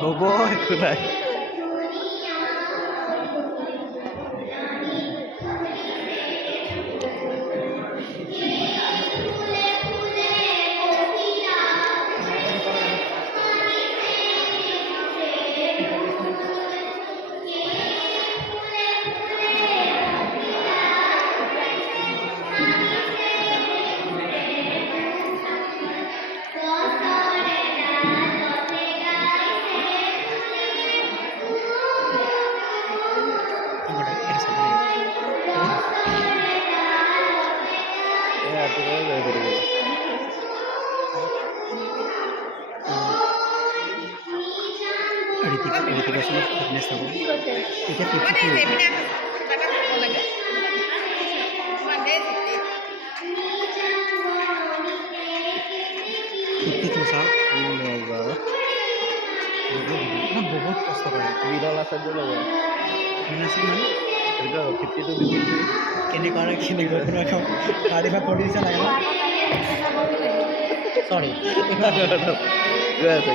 হ'ব একো নাই ফিটনেছ হ'ব এতিয়া 52 চাওক বহুত কষ্ট কৰে বিৰল আছে যে ল'ব আছে মানে 52 কেনেকুৱা গাড়ী বা কৰি দিছে লাগে চৰি গৈ আছে